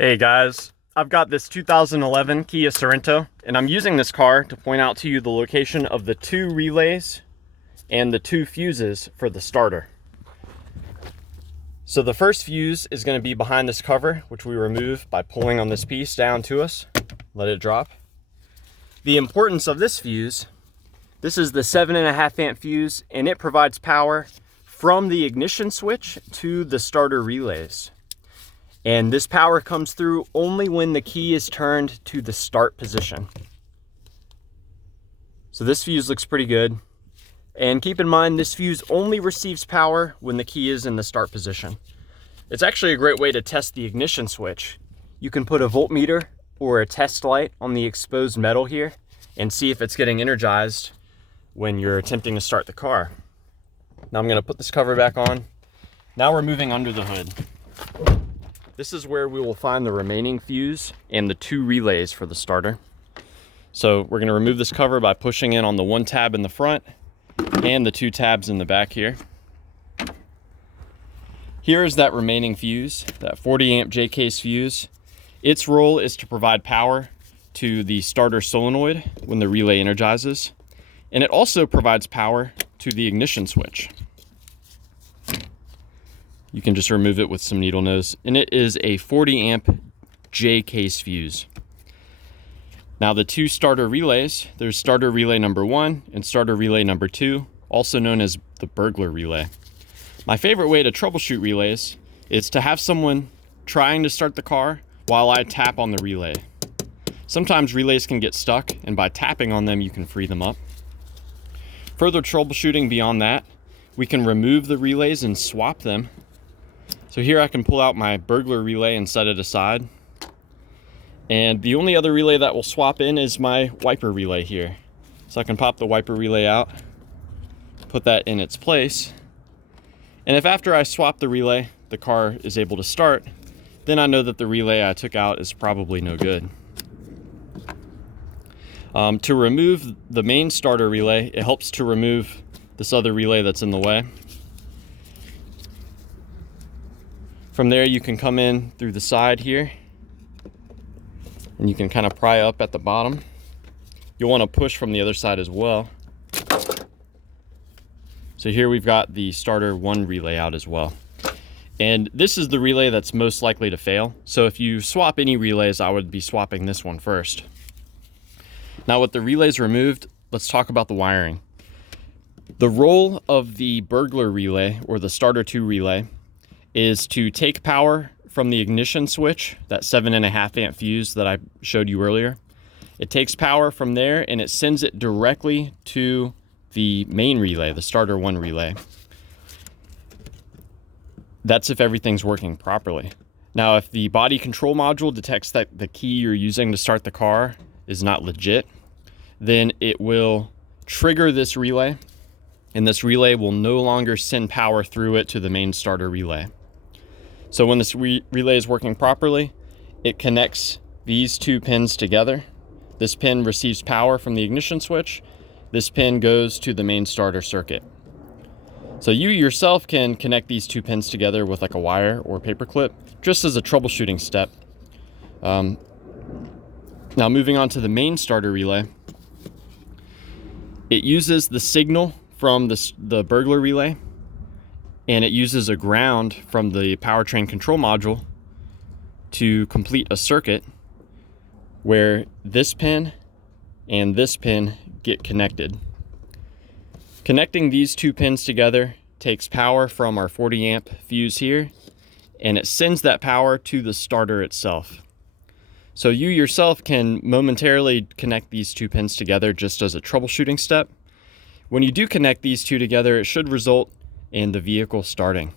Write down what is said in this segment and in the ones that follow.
Hey guys, I've got this 2011 Kia Sorento, and I'm using this car to point out to you the location of the 2 relays and the 2 fuses for the starter. So the first fuse is going to be behind this cover, which we remove by pulling on this piece down to us, let it drop. The importance of this fuse, this is the 7.5 amp fuse, and it provides power from the ignition switch to the starter relays. And this power comes through only when the key is turned to the start position. So this fuse looks pretty good. And keep in mind, this fuse only receives power when the key is in the start position. It's actually a great way to test the ignition switch. You can put a voltmeter or a test light on the exposed metal here and see if it's getting energized when you're attempting to start the car. Now I'm going to put this cover back on. Now we're moving under the hood. This is where we will find the remaining fuse and the 2 relays for the starter. So we're going to remove this cover by pushing in on the 1 tab in the front and the 2 tabs in the back here. Here is that remaining fuse, that 40 amp J-case fuse. Its role is to provide power to the starter solenoid when the relay energizes, and it also provides power to the ignition switch. You can just remove it with some needle nose, and it is a 40 amp J-case fuse. Now the 2 starter relays, there's starter relay number 1 and starter relay number 2, also known as the burglar relay. My favorite way to troubleshoot relays is to have someone trying to start the car while I tap on the relay. Sometimes relays can get stuck, and by tapping on them you can free them up. Further troubleshooting beyond that, we can remove the relays and swap them. So here I can pull out my burglar relay and set it aside. And the only other relay that will swap in is my wiper relay here. So I can pop the wiper relay out, put that in its place. And if after I swap the relay, the car is able to start, then I know that the relay I took out is probably no good. To remove the main starter relay, it helps to remove this other relay that's in the way. From there, you can come in through the side here, and you can kind of pry up at the bottom. You'll want to push from the other side as well. So here we've got the starter 1 relay out as well. And this is the relay that's most likely to fail. So if you swap any relays, I would be swapping this one first. Now with the relays removed, let's talk about the wiring. The role of the burglar relay, or the starter 2 relay, is to take power from the ignition switch, that 7.5 amp fuse that I showed you earlier. It takes power from there and it sends it directly to the main relay, the starter 1 relay. That's if everything's working properly. Now, if the body control module detects that the key you're using to start the car is not legit, then it will trigger this relay, and this relay will no longer send power through it to the main starter relay. So when this relay is working properly, it connects these 2 pins together. This pin receives power from the ignition switch. This pin goes to the main starter circuit. So you yourself can connect these 2 pins together with like a wire or paper clip, just as a troubleshooting step. Now moving on to the main starter relay, it uses the signal from the burglar relay, and it uses a ground from the powertrain control module to complete a circuit where this pin and this pin get connected. Connecting these 2 pins together takes power from our 40 amp fuse here, and it sends that power to the starter itself. So you yourself can momentarily connect these 2 pins together just as a troubleshooting step. When you do connect these 2 together, it should result in the vehicle starting,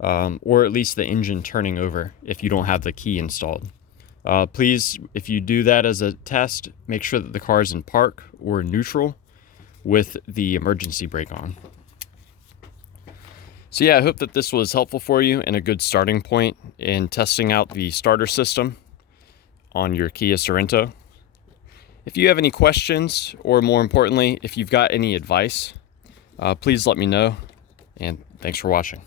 or at least the engine turning over if you don't have the key installed. Please, if you do that as a test, make sure that the car is in park or neutral with the emergency brake on. So yeah, I hope that this was helpful for you and a good starting point in testing out the starter system on your Kia Sorento. If you have any questions, or more importantly, if you've got any advice, please let me know, and thanks for watching.